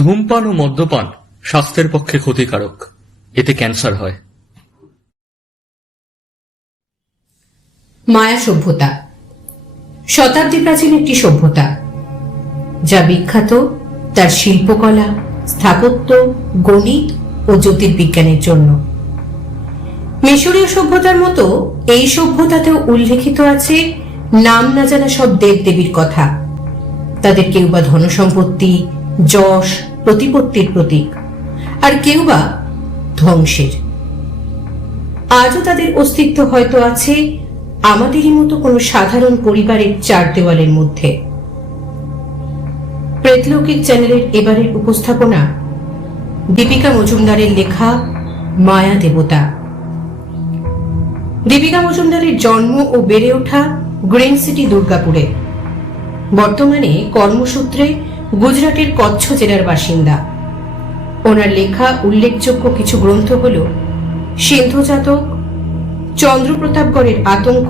ধূমপান ও মদ্যপান স্বাস্থ্যের পক্ষে ক্ষতিকারক, এতে ক্যান্সার হয়। মায়া সভ্যতা শতাব্দী প্রাচীন একটি সভ্যতা, যা বিখ্যাত তার শিল্পকলা, স্থাপত্য, গণিত ও জ্যোতির্বিজ্ঞানের জন্য। মিশরীয় সভ্যতার মতো এই সভ্যতাতেও উল্লেখিত আছে নাম না জানা সব দেবদেবীর কথা। তাদের কেউ বা ধনসম্পত্তি, যশ, প্রতিপত্তির প্রতীক, আর কেউ বা ধ্বংসের। আজও তাদের অস্তিত্ব হয়তো আছে আমাদেরই মতো কোনো সাধারণ পরিবারের চার দেওয়ালের মধ্যে। প্রেতলৌকিক চ্যানেলের এবারের উপস্থাপনা দীপিকা মজুমদারের লেখা মায়া দেবতা। দীপিকা মজুমদারের জন্ম ও বেড়ে ওঠা গ্রিন সিটি, দুর্গাপুরে। বর্তমানে কর্মসূত্রে গুজরাটের কচ্ছ জেলার বাসিন্দা। ওনার লেখা উল্লেখযোগ্য কিছু গ্রন্থ হল সিন্ধু জাতক, চন্দ্রপ্রতাপগড়ের আতঙ্ক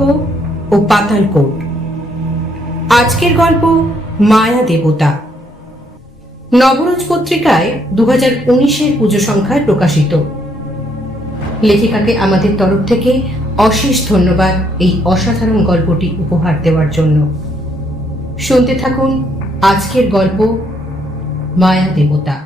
ও পাতালকোট। আজকের গল্প মায়া দেবতা। নবরোজ পত্রিকায় 2019-এর পুজো সংখ্যায় প্রকাশিত। লেখিকাকে আমাদের তরফ থেকে অশেষ ধন্যবাদ এই অসাধারণ গল্পটি উপহার দেওয়ার জন্য। শুনতে থাকুন আজকের গল্প মায়া দেবতা।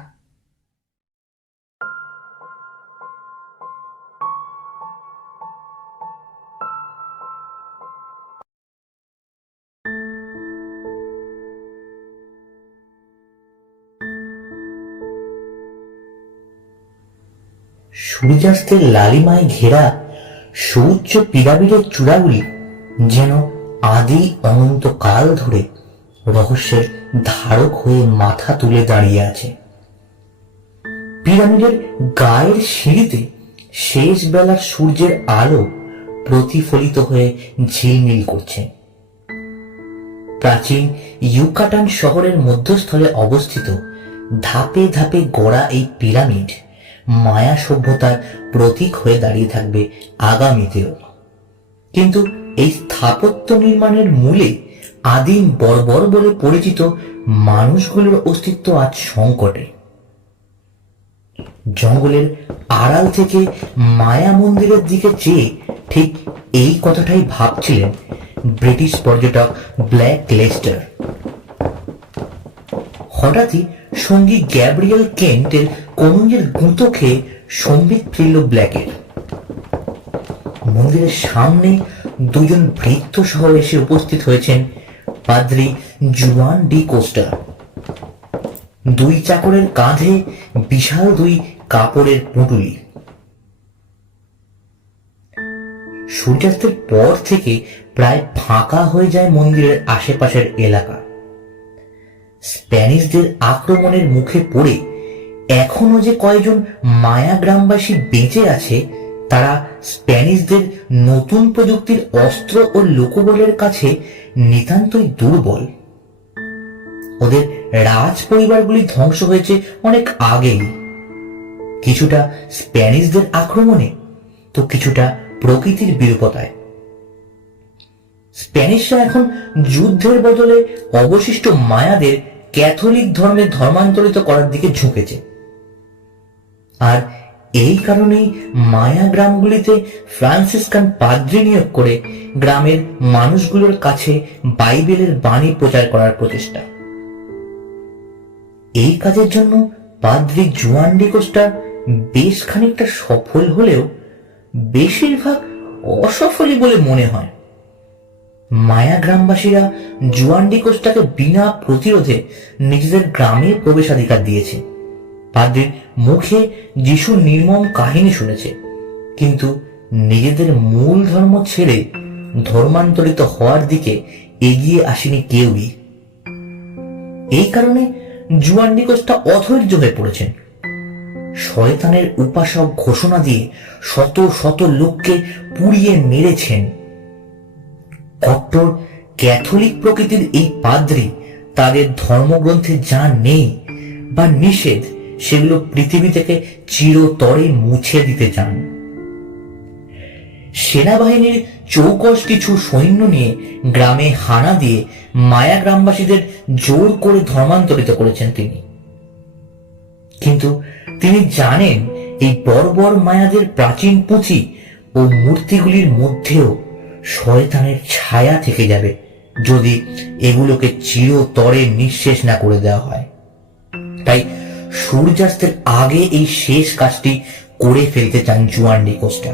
সূর্যাস্তের লালিমায় ঘেরা সুউচ্চ পিরামিডের চূড়াগুলি যেন আদি অনন্ত কাল ধরে রহস্যের ধারক হয়ে মাথা তুলে দাঁড়িয়ে আছে। পিরামিডের গায়ের সিঁড়িতে শেষ বেলার সূর্যের আলো প্রতিফলিত হয়ে ঝিলমিল করছে। প্রাচীন ইউকাটান শহরের মধ্যস্থলে অবস্থিত ধাপে ধাপে গড়া এই পিরামিড মায়া সভ্যতার প্রতীক হয়ে দাঁড়িয়ে থাকবে আগামীতেও। কিন্তু এই স্থাপত্য নির্মাণের মূলে আদিম বর্বর বলে পরিচিত মানুষগুলোর অস্তিত্ব আজ সংকটে। জঙ্গলের আড়াল থেকে মায়া মন্দিরের দিকে চেয়ে ঠিক এই কথাটাই ভাবছিলেন ব্রিটিশ পর্যটক ব্ল্যাক লেস্টার। হঠাৎই সঙ্গী গ্যাব্রিয়েল কেন্টের কনুইয়ের গুঁতো খেয়ে সম্বিত ফিরল ব্ল্যাকের। মন্দিরের সামনে দুজন ভৃত্য সহ এসে উপস্থিত হয়েছেন পাদ্রী জুয়ান ডি কোস্টা। দুই চাকরের কাঁধে বিশাল দুই কাপড়ের পুঁটুলি। সূর্যাস্তের পর থেকে প্রায় ফাঁকা হয়ে যায় মন্দিরের আশেপাশের এলাকা। স্প্যানিশদের আক্রমণের মুখে পড়ে এখনো যে কয়েকজন মায়া গ্রামবাসী বেঁচে আছে, তারা স্প্যানিশদের নতুন প্রযুক্তির অস্ত্র ও লোকবলের কাছে নিতান্তই দুর্বল। ওদের রাজ পরিবারগুলি ধ্বংস হয়েছে অনেক আগেই, কিছুটা স্প্যানিশদের আক্রমণে তো কিছুটা প্রকৃতির বিরূপতায়। স্প্যানিশরা এখন যুদ্ধের বদলে অবশিষ্ট মায়াদের ক্যাথলিক ধর্মে ধর্মান্তরিত করার দিকে ঝুঁকেছে। আর এই কারণেই মায়া গ্রামগুলিতে ফ্রান্সিসকান পাদ্রী নিয়োগ করে গ্রামের মানুষগুলোর কাছে বাইবেলের বাণী প্রচার করার প্রচেষ্টা। এই কাজের জন্য পাদ্রী জুয়ান ডি কোস্টা বেশ খানিকটা সফল হলেও বেশিরভাগ অসফলই বলে মনে হয়। মায়া গ্রামবাসীরা জুয়ান ডি কোস্টাকে বিনা প্রতিরোধে নিজেদের গ্রামে প্রবেশাধিকার দিয়েছে। পাদ্রীর মুখে যিশুর নির্মম কাহিনী শুনেছে, কিন্তু নিজেদের মূল ধর্ম ছেড়ে ধর্মান্তরিত হওয়ার দিকে এগিয়ে আসেনি কেউই। এই কারণে জুয়ান ডি কোস্টা অধৈর্য হয়ে পড়েছেন। শয়তানের উপাসক ঘোষণা দিয়ে শত শত লোককে পুড়িয়ে মেরেছেন। কট্টর ক্যাথলিক প্রকৃতির এই পাদ্রী তাদের ধর্মগ্রন্থে যা নেই বা নিষেধ, সেগুলো পৃথিবী থেকে চিরতরে মুছে দিতে চান। সেনাবাহিনীর চৌকস কিছু সৈন্য নিয়ে গ্রামে হানা দিয়ে মায়া গ্রামবাসীদের জোর করে ধর্মান্তরিত করেছেন তিনি। কিন্তু তিনি জানেন এই বর্বর মায়াদের প্রাচীন পুঁথি ও মূর্তিগুলির মধ্যেও শয়তানের ছায়া থেকে যাবে যদি এগুলোকে চিরতরে নিঃশেষ না করে দেওয়া হয়। তাই সূর্যাস্তের আগে এই শেষ কাজটি করে ফেলতে চান জুয়ান ডিকোস্টা।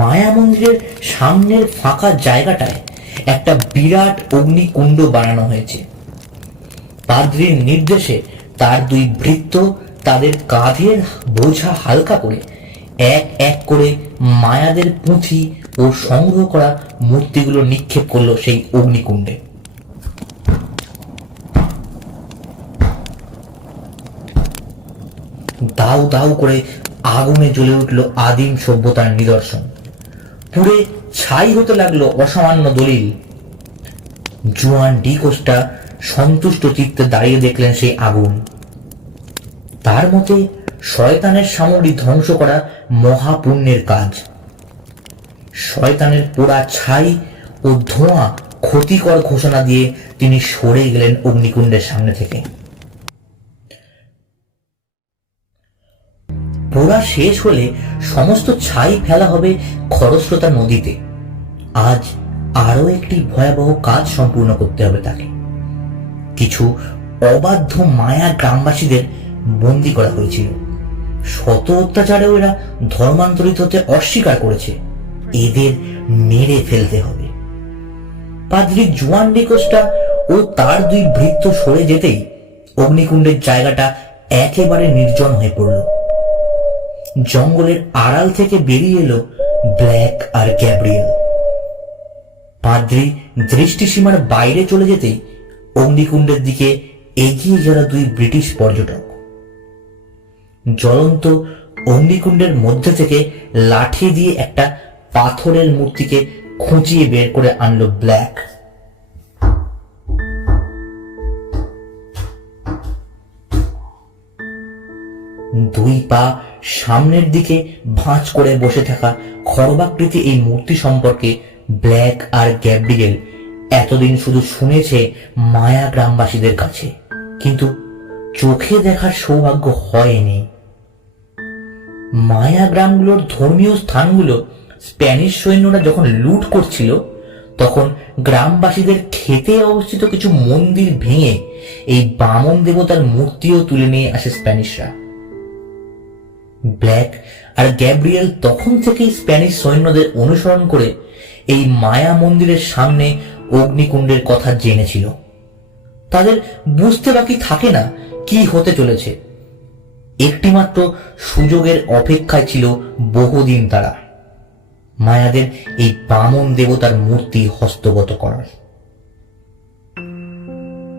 মায়া মন্দিরের সামনের ফাঁকা জায়গাটায় একটা বিরাট অগ্নিকুণ্ড বানানো হয়েছে। পাদ্রীর নির্দেশে তার দুই ভৃত্য তাদের কাঁধের বোঝা হালকা করে এক এক করে মায়াদের পুঁথি ও সংগ্রহ করা মূর্তিগুলো নিক্ষেপ করলো সেই অগ্নিকুণ্ডে। দাউ দাউ করে আগুনে জ্বলে উঠল আদিম সভ্যতার নিদর্শন। পুড়ে ছাই হতে লাগলো অসামান্য দলিল। জুয়ান ডিকোস্টা সন্তুষ্ট চিত্তে দাঁড়িয়ে দেখলেন সেই আগুন। তার মতে শয়তানের সামগ্রী ধ্বংস করা মহাপুণ্যের কাজ। শয়তানের পোড়া ছাই ও ধোঁয়া ক্ষতিকর ঘোষণা দিয়ে তিনি সরে গেলেন অগ্নিকুণ্ডের সামনে থেকে। পোড়া শেষ হলে সমস্ত ছাই ফেলা হবে খরস্রোতা নদীতে। আজ আরো একটি ভয়াবহ কাজ সম্পূর্ণ করতে হবে তাকে। কিছু অবাধ্য মায়া গ্রামবাসীদের বন্দী করা হয়েছিল। শত অত্যাচারেও এরা ধর্মান্তরিত হতে অস্বীকার করেছে। এদের মেরে ফেলতে হবে। পাদ্রী জুয়ান ডিকোস্টা ও তার দুই ভৃত্য সরে যেতেই অগ্নিকুণ্ডের জায়গাটা একেবারে নির্জন হয়ে পড়ল। জঙ্গলের আড়াল থেকে বেরিয়ে এলো ব্ল্যাক আর গ্যাব্রিয়েল। পাদ্রী দৃষ্টিসীমার বাইরে চলে যেতেই অগ্নিকুণ্ডের দিকে এগিয়ে গেল দুই ব্রিটিশ পর্যটক। জ্বলন্ত অগ্নিকুণ্ডের মধ্যে থেকে লাঠি দিয়ে একটা পাথরের মূর্তিকে খুঁচিয়ে বের করে আনলো ব্ল্যাক। দুই পা সামনের দিকে ভাঁজ করে বসে থাকা খর্বাকৃতি এই মূর্তি সম্পর্কে ব্ল্যাক আর গ্যাব্রিয়েল এতদিন শুধু শুনেছে মায়া গ্রামবাসীদের কাছে, কিন্তু চোখে দেখার সৌভাগ্য হয়নি। মায়া গ্রামগুলোর ধর্মীয় স্থানগুলো স্প্যানিশ সৈন্যরা যখন লুট করছিল তখন গ্রামবাসীদের খেতে অবস্থিত কিছু মন্দির ভেঙে এই বামন দেবতার মূর্তিও তুলে নিয়ে আসে স্প্যানিশরা। ব্ল্যাক আর গ্যাব্রিয়েল তখন থেকেই স্প্যানিশ সৈন্যদের অনুসরণ করে এই মায়া মন্দিরের সামনে অগ্নিকুণ্ডের কথা জেনেছিল। তাদের বুঝতে বাকি থাকে না কি হতে চলেছে। একটিমাত্র সুযোগের অপেক্ষায় ছিল বহুদিন তারা, মায়াদের এই বামন দেবতার মূর্তি হস্তগত করার।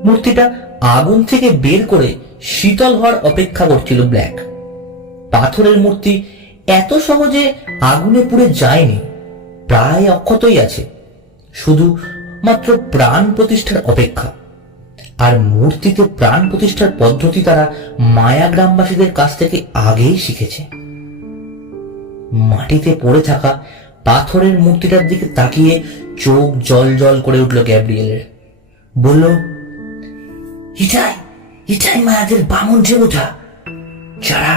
মূর্তিটা আগুন থেকে বের করে শীতল হওয়ার অপেক্ষা করছিল ব্ল্যাক। পাথরের মূর্তি এত সহজে আগুনে পুড়ে যায়নি, প্রায় অক্ষতই আছে, শুধু মাত্র প্রাণ প্রতিষ্ঠার অপেক্ষা। আর মূর্তিতে প্রাণ প্রতিষ্ঠার পদ্ধতি তারা মায়া গ্রামবাসীদের কাছ থেকে আগেই শিখেছে। মাটিতে পড়ে থাকা পাথরের মূর্তিটার দিকে তাকিয়ে চোখ জল জল করে উঠল গ্যাব্রিয়েলের। বলল, এটাই মায়াদের বামন দেবতা, যারা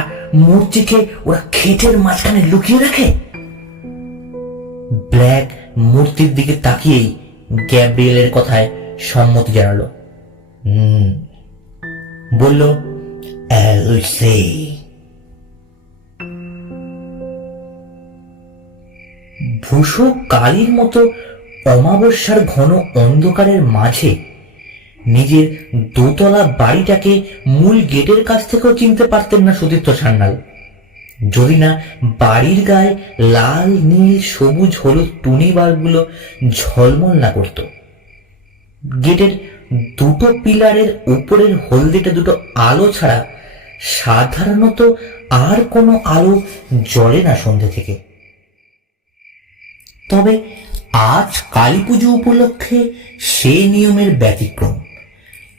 মূর্তিকে ওরা ক্ষেতের মাঝখানে লুকিয়ে রাখে। ব্ল্যাক মূর্তির দিকে তাকিয়েই গ্যাব্রিয়েলের কথায় সম্মতি জানালো। বলল, ভূষো কালীর মতো অমাবস্যার ঘন অন্ধকারের মাঝে নিজের দোতলা বাড়িটাকে মূল গেটের কাছ থেকেও চিনতে পারতেন না সুদীপ্ত সান্যাল, যদি না বাড়ির গায়ে লাল নীল সবুজ হলুদ টুনি বাল্বগুলো ঝলমল না করত। গেটের দুটো পিলারের উপরের হলদেটে দুটো আলো ছাড়া সাধারণত আর কোনো আলো জ্বলে না সন্ধ্যে থেকে। তবে আজ কালী পুজো উপলক্ষে সে নিয়মের ব্যতিক্রম।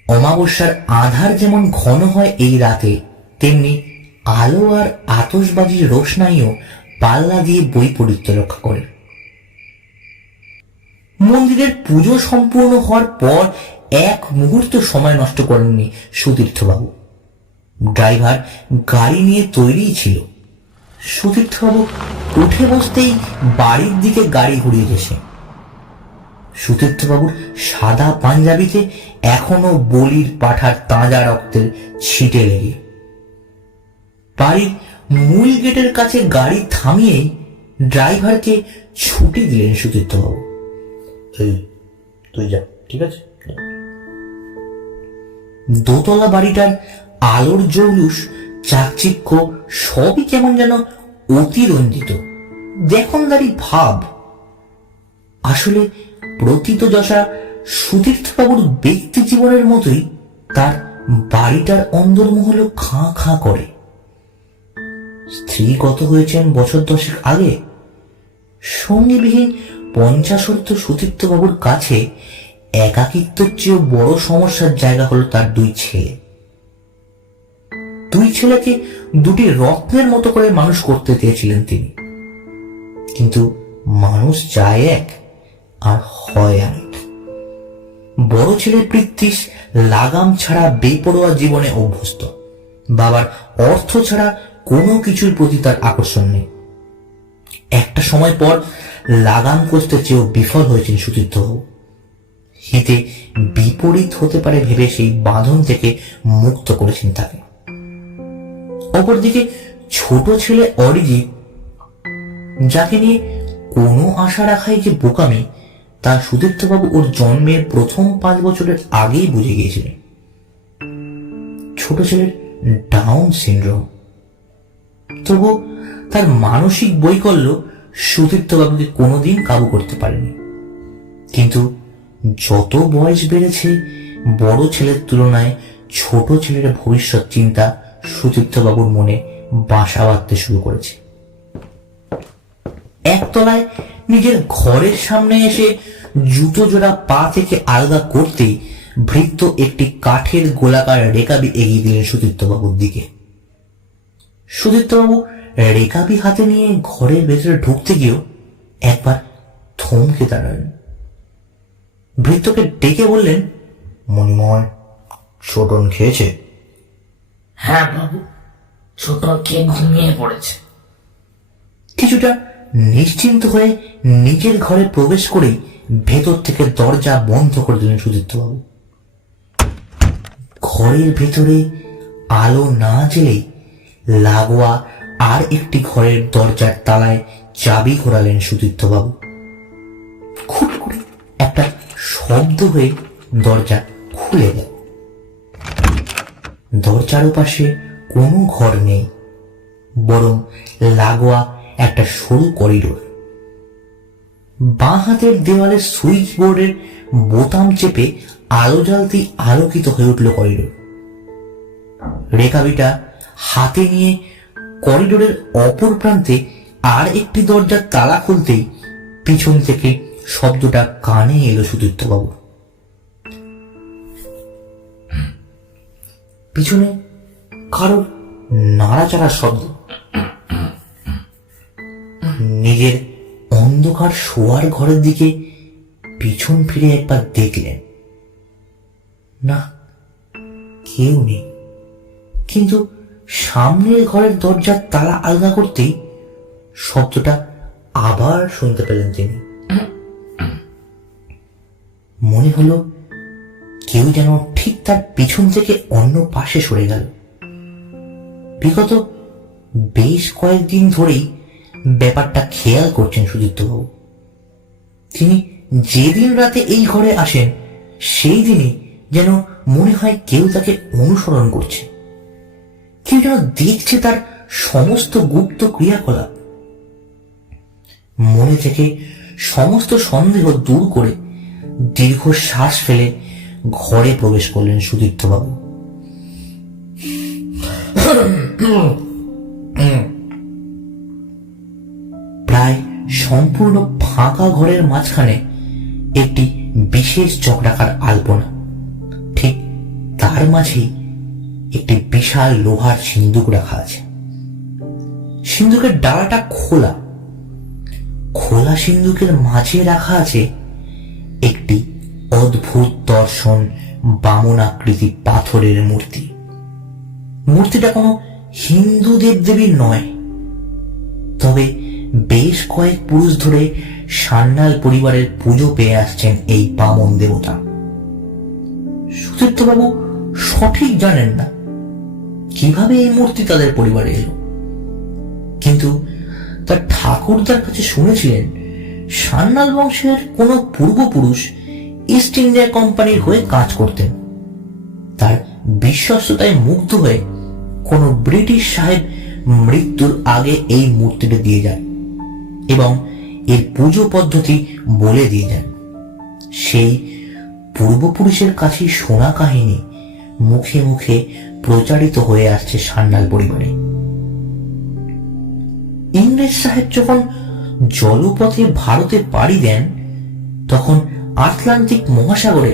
অমাবস্যার আধার যেমন ঘন হয় এই রাতে, তেমনি আলো আর আতশবাজির রোশনাইও পাল্লা দিয়ে বৈপরীত্য রক্ষা করে। মন্দিরের পুজো সম্পূর্ণ হওয়ার পর এক মুহূর্ত সময় নষ্ট করেননি সুতীর্থবাবু। ড্রাইভার গাড়ি নিয়ে তৈরি ছিল। সুতীর্থবাবু উঠে বসতেই বাড়ির দিকে গাড়ি ঘুরিয়ে গেছে। সুতীর্থবাবুর সাদা পাঞ্জাবিতে এখনো বলির পাঠার তাজা রক্তের ছিটে লেগে। বাড়ির মূল গেটের কাছে গাড়ি থামিয়েই ড্রাইভারকে ছুটি দিলেন সুতীর্থবাবু। তুই যা, ঠিক আছে। দোতলা বাড়িটার আলোর জৌলুস, চাকচিক্য সবই কেমন যেন অতিরঞ্জিত, দেখনদারি ভাব। আসলে প্রথিতযশা সুতীর্থবাবুর ব্যক্তি জীবনের মতোই তার বাড়িটার অন্দরমহলও খাঁ খাঁ করে। স্ত্রী গত হয়েছেন বছর 10 আগে। সঙ্গীবিহীন 50 সুতীর্থবাবুর কাছে একাকিত্বের চেয়েও বড় সমস্যার জায়গা হলো তার 2 ছেলে। 2 ছেলেকে 2টি রত্নের মতো করে মানুষ করতে চেয়েছিলেন তিনি, কিন্তু মানুষ যায় এক আর হয় আরেক। বড় ছেলে পৃথ্বীশ লাগাম ছাড়া বেপরোয়া জীবনে অভ্যস্ত। বাবার অর্থ ছাড়া কোনো কিছুর প্রতি তার আকর্ষণ নেই। একটা সময় পর লাগাম কষতে চেয়েও বিফল হয়েছেন সুতীর্থবাবু। হিতে বিপরীত হতে পারে ভেবে সেই বাঁধন থেকে মুক্ত করেছেন তাকে। অপরদিকে ছোট ছেলে অরিজিৎ, যাকে নিয়ে কোনো আশা রাখাই যে বোকামি, তা সুতীর্থবাবু ওর জন্মের প্রথম 5 বছরের আগেই বুঝে গিয়েছিলেন। ছোট ছেলের ডাউন সিনড্রোম। তবু তার মানসিক বৈকল্য সুতীর্থবাবুকে কোনোদিন কাবু করতে পারেনি। কিন্তু যত বয়স বেড়েছে, বড় ছেলের তুলনায় ছোট ছেলের ভবিষ্যৎ চিন্তা সুতীর্থবাবুর মনে বাসা বাঁধতে শুরু করেছে। একতলায় নিজের ঘরের সামনে এসে জুতো জোড়া পা থেকে আলগা করতেই ভৃত্য একটি কাঠের গোলাকার রেকাবি এগিয়ে দিলেন সুতীর্থবাবুর দিকে। সুতীর্থবাবু রেকাবি হাতে নিয়ে ঘরের ভেতরে ঢুকতে গিয়েও একবার থমকে দাঁড়ালেন। ভৃত্যকে ডেকে বললেন, মণিময়, ছোটন খেয়েছে? হ্যাঁ বাবু, ছোটন খেয়ে ঘুমিয়ে পড়েছে। কিছুটা নিশ্চিন্ত হয়ে নিজের ঘরে প্রবেশ করেই ভেতর থেকে দরজা বন্ধ করে দিলেন সুতীর্থবাবু। ঘরের ভেতরে আলো না জ্বেলেই লাগোয়া আর একটি ঘরের দরজার তালায় চাবি ঘোরালেন সুতীর্থবাবু। খুট করে একটা শব্দ হয়ে দরজা খুলে গেল। দরজার পাশে কোনো ঘর নেই, বরং লাগোয়া একটা সরু করিডোর। বাঁ হাতের দেওয়ালের সুইচ বোর্ডের বোতাম চেপে আলো জ্বালতেই আলোকিত হয়ে উঠল করিডোর। রেকাবিটা হাতে নিয়ে করিডোরের অপর প্রান্তে আর একটি দরজার তালা খুলতেই পিছন থেকে শব্দটা কানে এলো সুতীর্থবাবু। পিছনে কারোর নাড়াচাড়ার শব্দ। নিজের অন্ধকার শোয়ার ঘরের দিকে পিছন ফিরে একবার দেখলেন, না, কেউ নেই। কিন্তু সামনের ঘরের দরজার তালা আলগা করতেই শব্দটা আবার শুনতে পেলেন তিনি। মনে হলো কেউ যেন ঠিক তার পিছন থেকে অন্য পাশে সরে গেল। বিগত বেশ কয়েকদিন ধরেই ব্যাপারটা খেয়াল করছেন সুদীপ্তবাবু। তিনি যেদিন রাতে এই ঘরে আসেন সেই দিনই যেন মনে হয় কেউ তাকে অনুসরণ করছে, কেউ যেন দেখছে তার সমস্ত গুপ্ত ক্রিয়াকলাপ। মনে থেকে সমস্ত সন্দেহ দূর করে দীর্ঘ শ্বাস ফেলে ঘরে প্রবেশ করলেন সুদীপ্তবাবু। প্রায় সম্পূর্ণ ফাঁকা ঘরের মাঝখানে একটি বিশেষ চক্রাকার আলপনা, ঠিক তার মাঝেই একটি বিশাল লোহার সিন্দুক রাখা আছে। সিন্দুকের ডালাটা খোলা। খোলা সিন্দুকের মাঝে রাখা আছে একটি অদ্ভুত দর্শন বামন আকৃতি পাথরের মূর্তি। মূর্তিটা কোনো হিন্দু দেবদেবীর নয়, তবে বেশ কয়েক পুরুষ ধরে সান্যাল পরিবারের পুজো পেয়ে আসছেন এই বামন দেবতা। সুতীর্থবাবু সঠিক জানেন না কিভাবে এই মূর্তি তাদের পরিবারে এলো, কিন্তু তার ঠাকুরদার কাছে শুনেছিলেন সান্যাল বংশের কোনো পূর্বপুরুষ ইস্ট ইন্ডিয়া কোম্পানির হয়ে কাজ করতেন। তার বিশ্বস্ততায় মুগ্ধ হয়ে কোনো ব্রিটিশ সাহেব মৃত্যুর আগে এই মূর্তিটা দিয়ে যান এবং এর পুজো পদ্ধতি বলে দিয়ে যান। সেই পূর্বপুরুষের কাছে শোনা কাহিনী মুখে মুখে প্রচারিত হয়ে আসছে সান্যাল পরিবারে। ইংরেজ সাহেব যখন জলপথে ভারতে পাড়ি দেন, তখন আটলান্টিক মহাসাগরে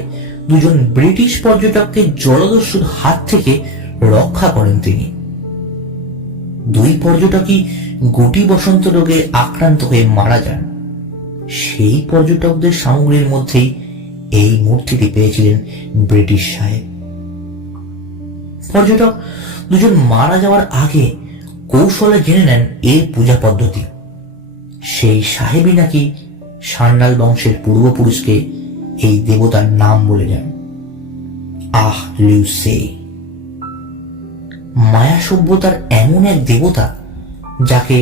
দুজন ব্রিটিশ পর্যটককে জলদস্যুর হাত থেকে রক্ষা করেন তিনি। দুই পর্যটকই গুটি বসন্ত রোগে আক্রান্ত হয়ে মারা যান। সেই পর্যটকদের সামগ্রীর মধ্যেই এই মূর্তিটি পেয়েছিলেন ব্রিটিশ সাহেব। পর্যটক দুজন মারা যাওয়ার আগে কৌশলে জেনে নেন এর পূজা পদ্ধতি। সেই সাহেবই নাকি সান্যাল বংশের পূর্বপুরুষকে এই দেবতার নাম বলে যান, আহ লিউসে। মায়া সভ্যতার এমন এক দেবতা যাকে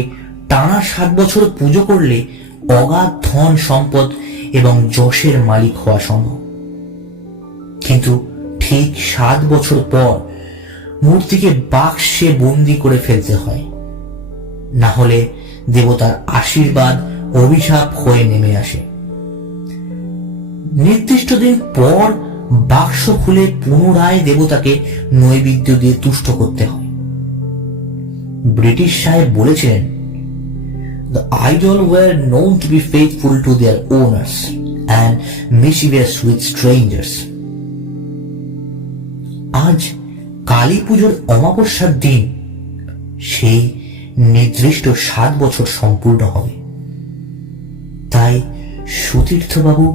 টানা 7 বছর পুজো করলে অগাধ ধন সম্পদ এবং যশের মালিক হওয়া সম্ভব। কিন্তু ঠিক 7 বছর পর মূর্তিকে বাক্সে বন্দি করে ফেলতে হয়, না হলে দেবতার আশীর্বাদ অভিশাপ হয়ে নেমে আসে। নির্দিষ্ট দিন পর বাক্স খুলে পুনরায় দেবতাকে নৈবেদ্য দিয়ে তুষ্ট করতে হয়। ব্রিটিশ সাহেব বলেছিলেন, The idol were known to be faithful to their owners and mischievous with strangers. আজ কালী পুজোর অমাবস্যার দিন সেই নির্দিষ্ট 7 বছর সম্পূর্ণ হবে। তাই সুতীর্থবাবু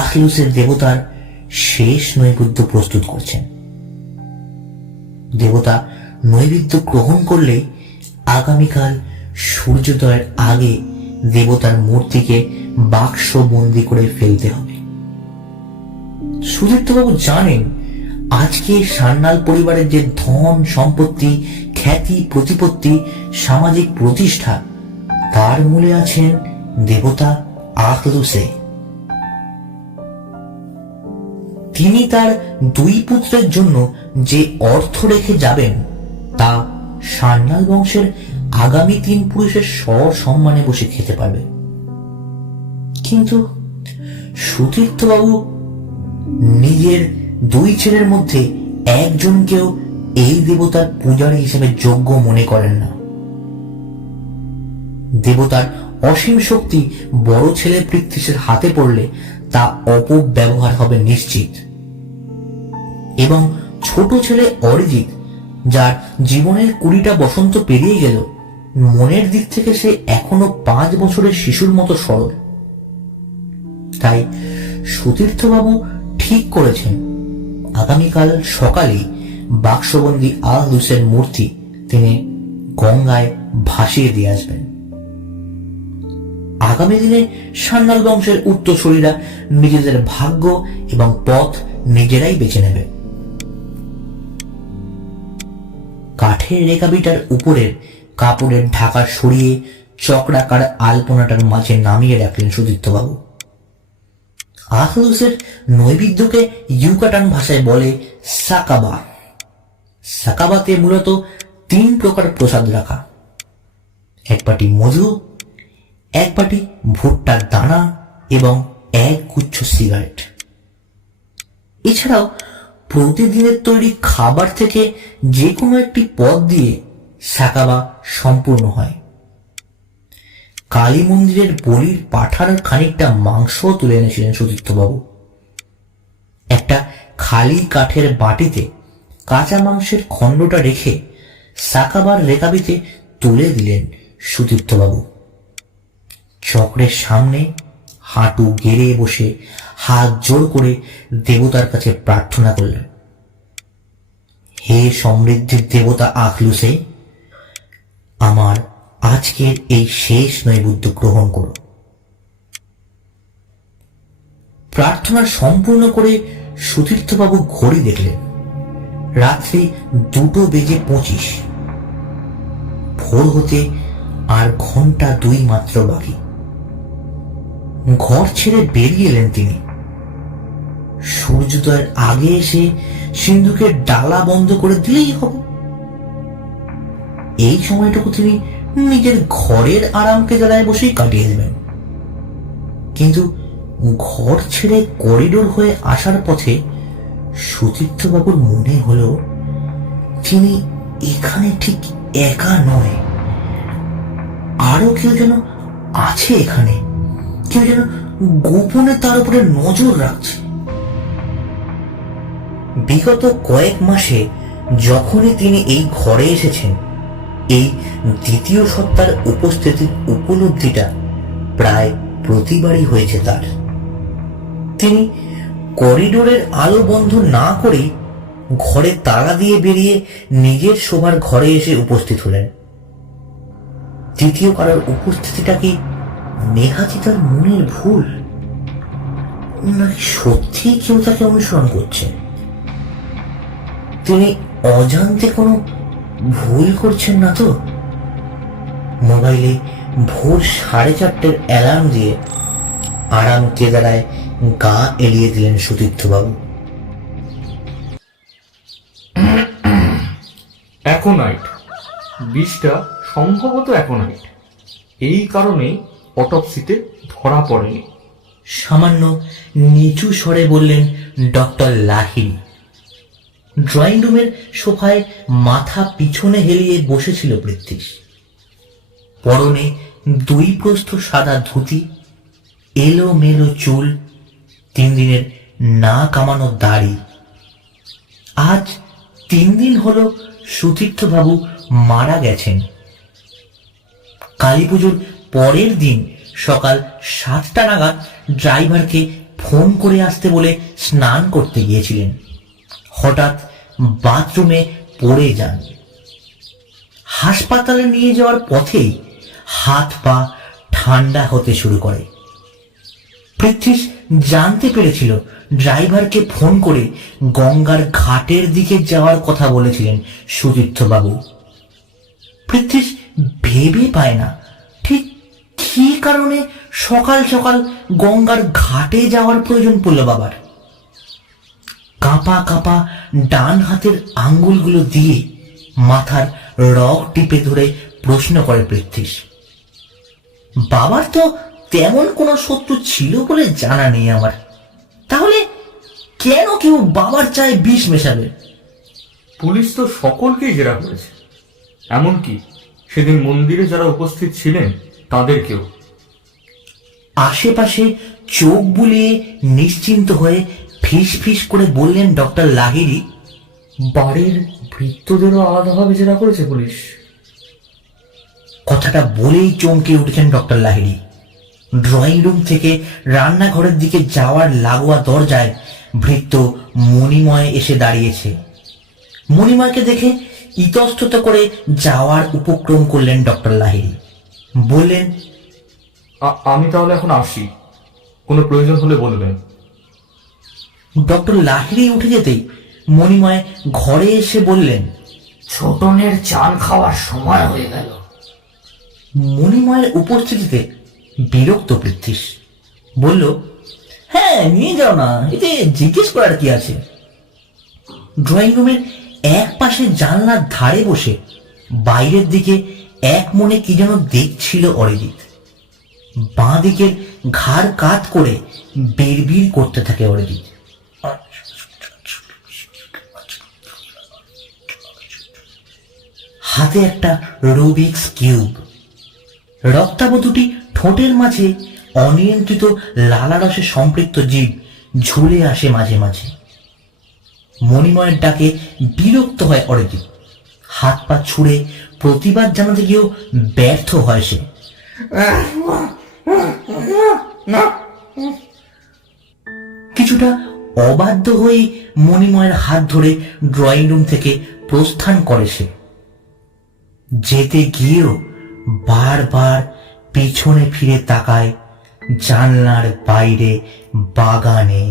আখলুসের দেবতার শেষ নৈবেদ্য প্রস্তুত করছেন। দেবতা নৈবেদ্য গ্রহণ করলেই আগামীকাল সূর্যোদয়ের আগে দেবতার মূর্তিকে বাক্স বন্দি করে ফেলতে হবে। সুতীর্থবাবু জানেন আজকে সান্যাল পরিবারের যে ধন সম্পত্তি, খ্যাতি, প্রতিপত্তি, সামাজিক প্রতিষ্ঠা, তার মূলে আছেন দেবতা আখলুসে। তিনি তার 2 পুত্রের জন্য যে অর্থ রেখে যাবেন তা সান্যাল বংশের আগামী 3 পুরুষের সসম্মানে বসে খেতে পারবে। কিন্তু সুতীর্থবাবু নিজের 2 ছেলের মধ্যে একজনকেও এই দেবতার পূজারী হিসেবে যোগ্য মনে করেন না। দেবতার অসীম শক্তি বড় ছেলে পৃথ্বীশের হাতে পড়লে তা অপব্যবহার হবে নিশ্চিত, এবং ছোট ছেলে অরিজিৎ, যার জীবনের 20টা বসন্ত পেরিয়ে গেল, মনের দিক থেকে সে এখনো 5 বছরের শিশুর মতো সরল। তাই সুতীর্থবাবু ঠিক করেছেন আগামীকাল সকালেই বাক্সবন্দি আখলুসের মূর্তি তিনি গঙ্গায় ভাসিয়ে দিয়ে আসবেন। আগামী দিনে সান্যাল বংশের উত্তরসূরিরা নিজেদের ভাগ্য এবং পথ নিজেরাই বেছে নেবে। কাঠের রেকাবিটার উপরের কাপড়ের ঢাকা সরিয়ে চক্রাকার আলপনাটার মাঝে নামিয়ে রাখলেন সুতীর্থবাবু। আখলুসের নৈবেদ্যকে ইউকাটান ভাষায় বলে সাকাবা। সাকাবাতে মূলত 3 প্রকার প্রসাদ রাখা, এক বাটি মধু, এক বাটি ভুট্টার দানা এবং 1 গুচ্ছ সিগারেট। এছাড়াও প্রতিদিনের তৈরি খাবার থেকে যে কোনো একটি পদ দিয়ে সাকাবা সম্পূর্ণ হয়। কালী মন্দিরের বলির পাঠার খানিকটা মাংস তুলে এনেছিলেন সুতীর্থবাবু। একটা খালি কাঠের বাটিতে কাঁচা মাংসের খণ্ডটা রেখে সাকাবার রেকাবিতে তুলে দিলেন সুতীর্থবাবু। চক্রের সামনে হাঁটু গেড়ে বসে হাত জোড় করে দেবতার কাছে প্রার্থনা করলেন, হে সমৃদ্ধির দেবতা আখলুসে, আমার আজকের এই শেষ নৈবেদ্য গ্রহণ করো। প্রার্থনা সম্পূর্ণ করে সুতীর্থবাবু ঘড়ি দেখলেন, রাত্রি 2:25। ভোর হতে আর ঘন্টা 2 মাত্র বাকি। ঘর ছেড়ে বেরিয়ে এলেন তিনি। সূর্যোদয়ের আগে এসে সিন্ধুকের ডালা বন্ধ করে দিলেই হবে। এই সময়টুকু তিনি নিজের ঘরের আরামকে জ্বালায় বসেই কাটিয়ে দেবেন। কিন্তু ঘর ছেড়ে করিডোর হয়ে আসার পথে সুতীর্থবাবুর মনে হলো তিনি এখানে ঠিক একা নয়, আরো কেউ যেন আছে এখানে, কেউ যেন গোপনে তার উপরে নজর রাখছে। বিগত কয়েক মাসে যখনই তিনি এই ঘরে এসেছেন, এই দ্বিতীয় সত্তার উপস্থিতির উপলব্ধিটা প্রায় প্রতিবারই হয়েছে তার। তিনি করিডোরের আলো বন্ধ না করে ঘরে তালা দিয়ে বেরিয়ে নিজের শোবার ঘরে এসে উপস্থিত হলেন। তৃতীয় কারোর উপস্থিতিটা কি নেহাতি তার মনের ভুল, নাকি সত্যিই কেউ তাকে অনুসরণ করছে? তিনি অজান্তে কোনো ভুল করছেন না তো? মোবাইলে ভোর 4:30 অ্যালার্ম দিয়ে আরাম কেদারায় গা এলিয়ে দিলেন সুতীর্থবাবু। অ্যাকোনাইট, বিষটা সম্ভবত অ্যাকোনাইট। এই কারণেই অটপসিতে ধরা পড়েনি। সামান্য নিচু স্বরে বললেন ডক্টর লাহিড়ী। ড্রয়িং রুমের সোফায় মাথা পিছনে হেলিয়ে বসেছিল পৃথ্বীশ। পরনে 2 প্রস্থ সাদা ধুতি, এলোমেলো চুল, 3 দিনের না কামানো দাড়ি। আজ 3 দিন হলো সুতীর্থবাবু মারা গেছেন। কালী পুজোর পরের দিন সকাল 7টা নাগাদ ড্রাইভারকে ফোন করে আসতে বলে স্নান করতে গিয়েছিলেন। হঠাৎ বাথরুমে পড়ে যান। হাসপাতালে নিয়ে যাওয়ার পথেই হাত পা ঠান্ডা হতে শুরু করে। পৃথ্বীশ জানতে পেরেছিল ড্রাইভারকে ফোন করে গঙ্গার ঘাটের দিকে যাওয়ার কথা বলেছিলেন সুতীর্থবাবু। পৃথ্বীশ ভেবে পায় না ঠিক কি কারণে সকাল সকাল গঙ্গার ঘাটে যাওয়ার প্রয়োজন পড়ল বাবার। কাঁপা কাঁপা ডান হাতের আঙ্গুলগুলো দিয়ে মাথার রগ টিপে ধরে প্রশ্ন করে পৃথ্বীশ। বাবার তো তেমন কোনো শত্রু ছিল বলে জানা নেই আমার, তাহলে কেন কেউ বাবার চায়ে বিষ মেশাবে? পুলিশ তো সকলকেই জেরা করেছে, এমনকি সেদিন মন্দিরে যারা উপস্থিত ছিলেন তাদেরকেও। আশেপাশে চোখ বুলিয়ে নিশ্চিন্ত হয়ে ফিস ফিস করে বললেন ডক্টর লাহিড়ী, বাড়ির ভৃত্যদেরও আলাদাভাবে জেরা করেছে পুলিশ। কথাটা বলেই চমকে উঠেছেন ডক্টর লাহিড়ী। ড্রয়িং রুম থেকে রান্নাঘরের দিকে যাওয়ার লাগোয়া দরজায় ভৃত্য মণিময় এসে দাঁড়িয়েছে। মণিময়কে দেখে ইতস্তত করে যাওয়ার উপক্রম করলেন ডক্টর লাহিড়ী। বললেন, আমি তাহলে এখন আসি, কোনো প্রয়োজন হলে বলবেন। ডক্টর লাহিড়ী উঠে যেতেই মণিময় ঘরে এসে বললেন, ছোটনের চান খাওয়ার সময় হয়ে গেল। মণিময়ের উপস্থিতিতে বিরক্ত পৃথ্বীশ বলল, হ্যাঁ নিয়ে যাও না, এতে জিজ্ঞেস করার কি আছে? ড্রয়িং রুমের এক পাশে জানলার ধারে বসে বাইরের দিকে এক মনে কি যেন দেখছিল অরিজিৎ। বাঁ দিকের ঘাড় কাত করে বিড়বিড় করতে থাকে অরিজিৎ। হাতে একটা রুবিক্স কিউব। রক্তাভ দুটি ঠোঁটের মাঝে অনিয়ন্ত্রিত লালারসে সম্পৃক্ত জীব ঝুলে আসে মাঝে মাঝে। মণিময়ের ডাকে বিরক্ত হয় অরিজিৎ। হাত পা ছুঁড়ে প্রতিবাদ জানাতে গিয়েও ব্যর্থ হয় সে। কিছুটা অবাধ্য হয়ে মণিময়ের হাত ধরে ড্রয়িং রুম থেকে প্রস্থান করে সে। যেতে গিয়েও বারবার পিছনে ফিরে তাকায় জানলার বাইরে বাগানে।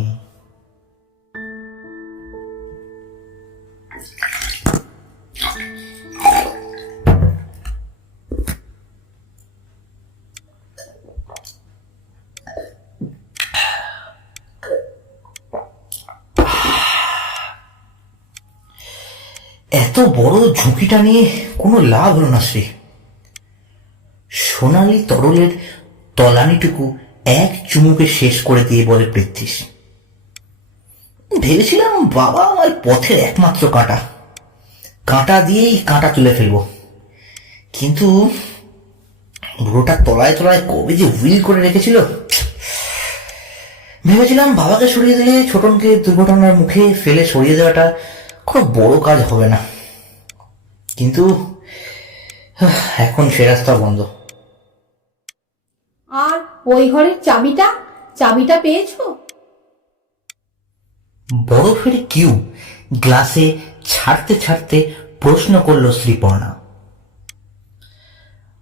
এত বড় ঝুঁকিটা নিয়ে কোনো লাভ হলো না শ্রী। সোনালি তরলের তলানিটুকু এক চুমুকে শেষ করে দিয়ে বলে পৃথ্বীশ, ভেবেছিলাম বাবা আমার পথের একমাত্র কাঁটা, কাঁটা দিয়েই কাঁটা তুলে ফেলবো, কিন্তু বুড়োটা তলায় তলায় কবে যে উইল করে রেখেছিল। ভেবেছিলাম বাবাকে সরিয়ে দিলে ছোটনকে দুর্ঘটনার মুখে ফেলে সরিয়ে দেওয়াটা কোনো বড় কাজ হবে না, কিন্তু এখন সে রাস্তা বন্ধ। আর ওই ঘরের চাবিটা পেয়েছো? বরফের কিউ গ্লাসে ছাড়তে ছাড়তে প্রশ্ন করল শ্রীপর্ণা।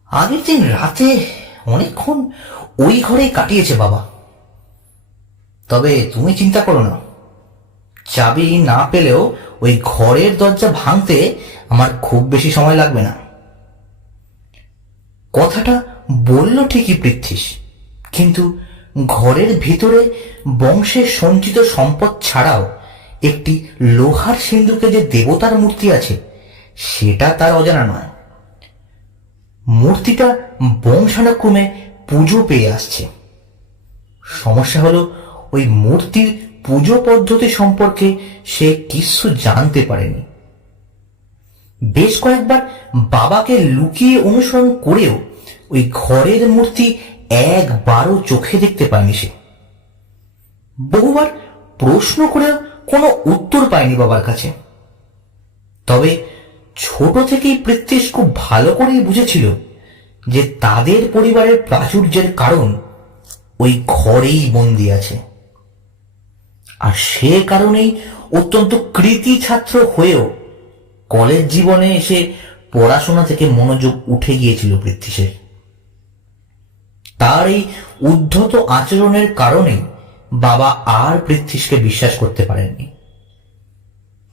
আগের দিন রাতে অনেকক্ষণ ওই ঘরে কাটিয়েছে বাবা, তবে তুমি চিন্তা করো না, চাবি না পেলেও ওই ঘরের দরজা ভাঙতে আমার খুব বেশি সময় লাগবে না। কথাটা বলল ঠিকই পৃথ্বীশ, কিন্তু ঘরের ভিতরে বংশের সঞ্চিত সম্পদ ছাড়াও একটি লোহার সিন্ধুকে যে দেবতার মূর্তি আছে সেটা তার অজানা নয়। মূর্তিটা বংশানুক্রমে পুজো পেয়ে আসছে। সমস্যা হলো ওই মূর্তির পুজো পদ্ধতি সম্পর্কে সে কিছু জানতে পারেনি। বেশ কয়েকবার বাবাকে লুকিয়ে অনুসরণ করেও ওই ঘরের মূর্তি একবারও চোখে দেখতে পায়নি সে। বহুবার প্রশ্ন করেও কোনো উত্তর পায়নি বাবার কাছে। তবে ছোট থেকেই পৃথ্বীশ খুব ভালো করেই বুঝেছিল যে তাদের পরিবারের প্রাচুর্যের কারণ ওই ঘরেই বন্দী আছে। আর সে কারণেই অত্যন্ত কৃতী ছাত্র হয়েও কলেজ জীবনে এসে পড়াশোনা থেকে মনোযোগ উঠে গিয়েছিল পৃথ্বীশের। তার এই উদ্ধত আচরণের কারণে বাবা আর পৃথ্বীশকে বিশ্বাস করতে পারেননি।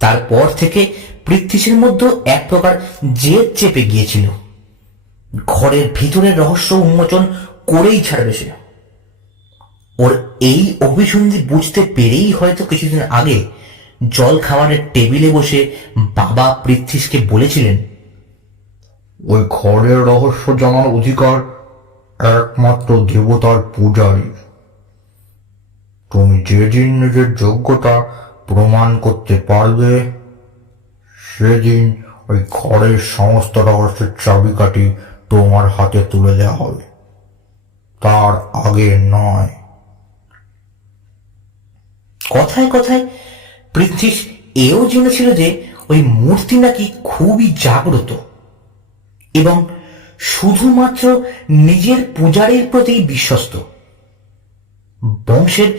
তারপর থেকে পৃথ্বীশের মধ্যে এক প্রকার জেদ চেপে গিয়েছিল, ঘরের ভিতরের রহস্য উন্মোচন করেই ছাড়বে সে। ওর এই অভিসন্ধি বুঝতে পেরেই হয়তো কিছুদিন আগে জল খাবারের টেবিলে বসে বাবা পৃথ্বীশকে বলেছিলেন, ওই ঘরের রহস্য জানার অধিকার একমাত্র দেবতার পূজারী। তুমি যেদিন নিজের যোগ্যতা প্রমাণ করতে পারবে সেদিন ওই ঘরের সমস্ত রহস্যের চাবিকাঠি তোমার হাতে তুলে দেওয়া হবে, তার আগে নয়। কথায় কথায় পৃথ্বীশ এও জেনেছিল যে ওই মূর্তি নাকি খুবই জাগ্রত এবং শুধুমাত্র নিজের পূজারীর প্রতি বিশ্বস্ত। বংশের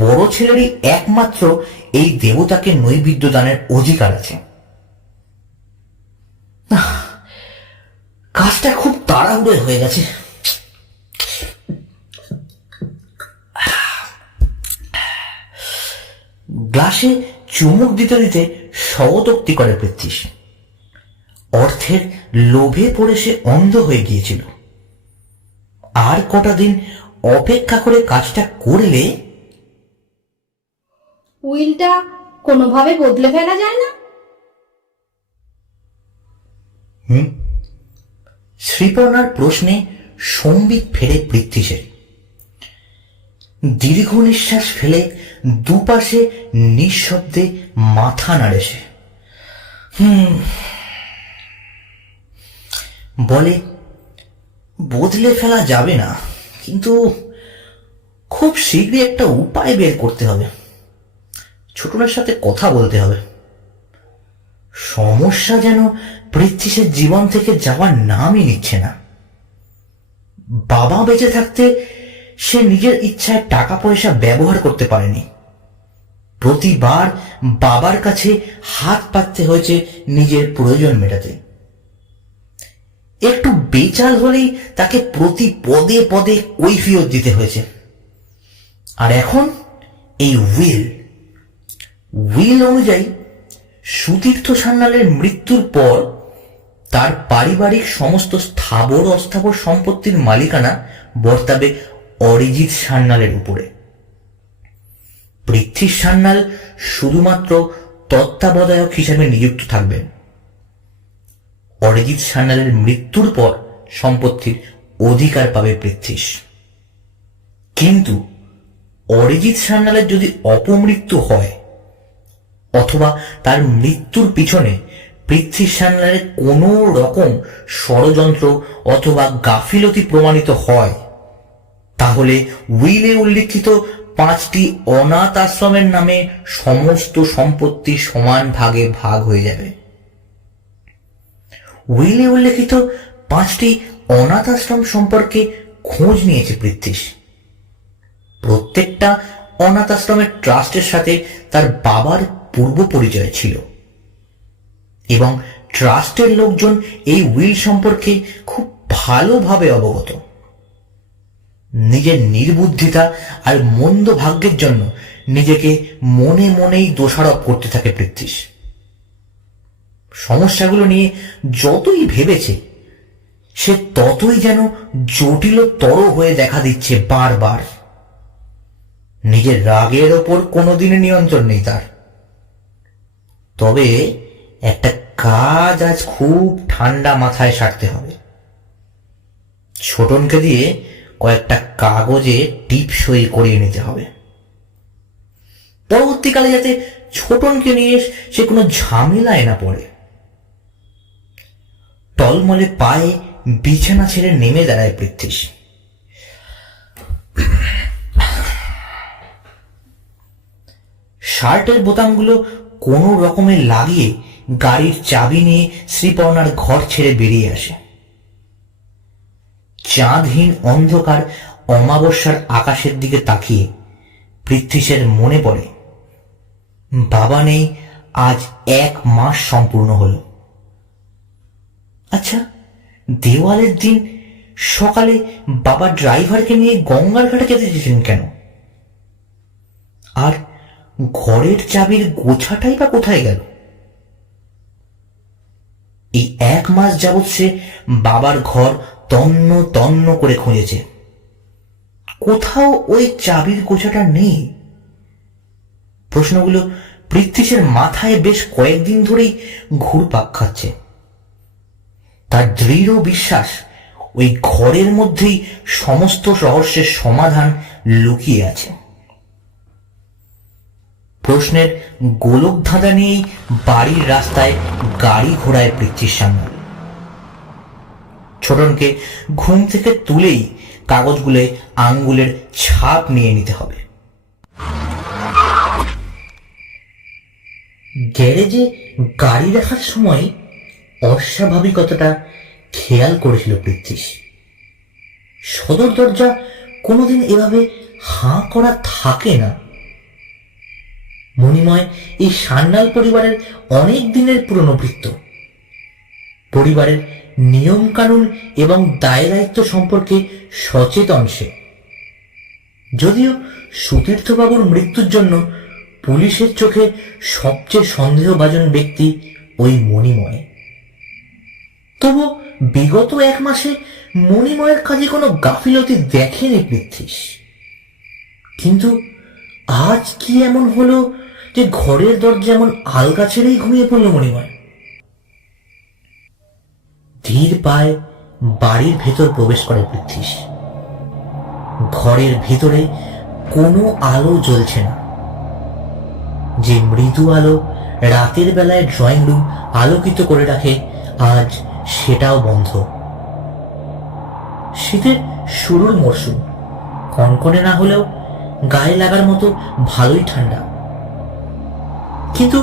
বড় ছেলেরই একমাত্র এই দেবতাকে নৈবেদ্য দানের অধিকার আছে। কাজটা খুব তাড়াহুড়ো হয়ে গেছে। গ্লাসে চুমুক দিতে দিতে শবতোক্তি করে পৃথ্বীশ। অর্থের লোভে পড়ে সে অন্ধ হয়ে গিয়েছিল। আর কটা দিন অপেক্ষা করে কাজটা করলে উইলটা কোনোভাবে বদলে ফেলা যায় না? শ্রীপর্ণার প্রশ্নে সম্বিত ফেলে পৃথ্বীশের। দীর্ঘ নিঃশ্বাস ফেলে দুপাশে নিঃশব্দে মাথা নাড়ে সে। বলে, বদলে ফেলা যাবে না, কিন্তু খুব শীঘ্রই একটা উপায় বের করতে হবে। ছোটনের সাথে কথা বলতে হবে। সমস্যা যেন পৃথ্বীশের জীবন থেকে যাওয়ার নামই নিচ্ছে না। বাবা বেঁচে থাকতে সে নিজের ইচ্ছায় টাকা পয়সা ব্যবহার করতে পারেনি। প্রতিবার বাবার কাছে হাত পাততে হয়েছে নিজের প্রয়োজন মেটাতে। একটু বেচাল হলেই তাকে প্রতি পদে পদে কৈফিয়ত দিতে হয়েছে। আর এখন এই উইল অনুযায়ী সুতীর্থ সান্যালের মৃত্যুর পর তার পারিবারিক সমস্ত স্থাবর অস্থাবর সম্পত্তির মালিকানা বর্তাবে অরিজিৎ সান্যালের উপরে। পৃথ্বী সান্যাল শুধুমাত্র তত্ত্বাবধায়ক হিসেবে নিযুক্ত থাকবেন। অরিজিৎ সান্যালের মৃত্যুর পর সম্পত্তির অধিকার পাবে পৃথ্বীশ। কিন্তু অরিজিৎ সান্যালের যদি অপমৃত্যু হয় অথবা তার মৃত্যুর পিছনে পৃথ্বী সান্যালের কোনো রকম ষড়যন্ত্র অথবা গাফিলতি প্রমাণিত হয়, তাহলে উইলে উল্লিখিত 5টি অনাথ আশ্রমের নামে সমস্ত সম্পত্তি সমান ভাগে ভাগ হয়ে যাবে। উইলে উল্লেখিত 5টি অনাথ আশ্রম সম্পর্কে খোঁজ নিয়েছে পৃথ্বীশ। প্রত্যেকটা অনাথ আশ্রমের ট্রাস্টের সাথে তার বাবার পূর্ব পরিচয় ছিল এবং ট্রাস্টের লোকজন এই উইল সম্পর্কে খুব ভালোভাবে অবগত। নিজের নির্বুদ্ধিতা আর মন্দ ভাগ্যের জন্য নিজেকে মনে মনেই দোষারোপ করতে থাকে পৃথ্বীশ। সমস্যাগুলো নিয়ে যতই ভেবেছে সে ততই যেন জটিলতর হয়ে দেখা দিচ্ছে বারবার। নিজের রাগের ওপর কোনোদিনই নিয়ন্ত্রণ নেই তার। তবে একটা কাজ আজ খুব ঠান্ডা মাথায় সারতে হবে। ছোটনকে দিয়ে কয়েকটা কাগজে টিপসই করিয়ে নিতে হবে, পরবর্তীকালে যাতে ছোটনকে নিয়ে সে কোনো ঝামেলায় না পড়ে। টলমলে পায়ে বিছানা ছেড়ে নেমে দাঁড়ায় পৃথ্বীশ। শার্টের বোতামগুলো কোনো রকমে লাগিয়ে গাড়ির চাবি নিয়ে শ্রীপর্ণার ঘর ছেড়ে বেরিয়ে আসে। চাঁদহীন অন্ধকার অমাবস্যার আকাশের দিকে তাকিয়ে পৃথ্বীশের মনে পড়ে বাবা নেই আজ 1 মাস সম্পূর্ণ হল। আচ্ছা, দেওয়ালের দিন সকালে বাবা ড্রাইভারকে নিয়ে গঙ্গার ঘাটে যেতে চেয়েছেন কেন? আর ঘরের চাবির গোছাটাই বা কোথায় গেল? এই 1 মাস যাবৎ সে বাবার ঘর তন্ন তন্ন করে খুঁজেছে, কোথাও ওই চাবির গোছাটা নেই। প্রশ্নগুলো পৃথ্বীশের মাথায় বেশ কয়েকদিন ধরেই ঘুরপাক খাচ্ছে। তার দৃঢ় বিশ্বাস ওই ঘরের মধ্যেই সমস্ত রহস্যের সমাধান লুকিয়ে আছে। প্রশ্নের গোলক ধাঁধা নিয়েই বাড়ির রাস্তায় গাড়ি ঘোড়ায় পৃথ্বীর সামনে। ছোটনকে ঘুম থেকে তুলেই কাগজগুলোয় আঙ্গুলের ছাপ নিয়ে নিতে হবে। গ্যারেজে গাড়ি রাখার সময় অস্বাভাবিকতাটা খেয়াল করেছিল পৃথ্বীশ। সদর দরজা কোনোদিন এভাবে হাঁ করা থাকে না। মণিময় এই সান্যাল পরিবারের অনেক দিনের পুরনো ভৃত্য। পরিবারের নিয়ম কানুন এবং দায় দায়িত্ব সম্পর্কে সচেতন সে। যদিও সুতীর্থবাবুর মৃত্যুর জন্য পুলিশের চোখে সবচেয়ে সন্দেহভাজন ব্যক্তি ওই মণিময়, তবু বিগত 1 মাসে মণিময়ের কাজে কোনো গাফিলতি দেখেনি পৃথ্বীশ। কিন্তু আজ কি এমন হলো যে ঘরের দরজা এমন আলগা ছেড়েই ঘুমিয়ে পড়ল মণিময়? ধীর পায়ে বাড়ির ভেতর প্রবেশ করে পৃথ্বীশ। ঘরের ভেতরে কোনো আলো জ্বলছে না। যে মৃদু আলো রাতের বেলায় ড্রয়িং রুম আলোকিত করে রাখে আজ সেটাও বন্ধ। শীতের শুরুর মরশুম, কনকনে না হলেও গায়ে লাগার মতো ভালোই ঠান্ডা। কিন্তু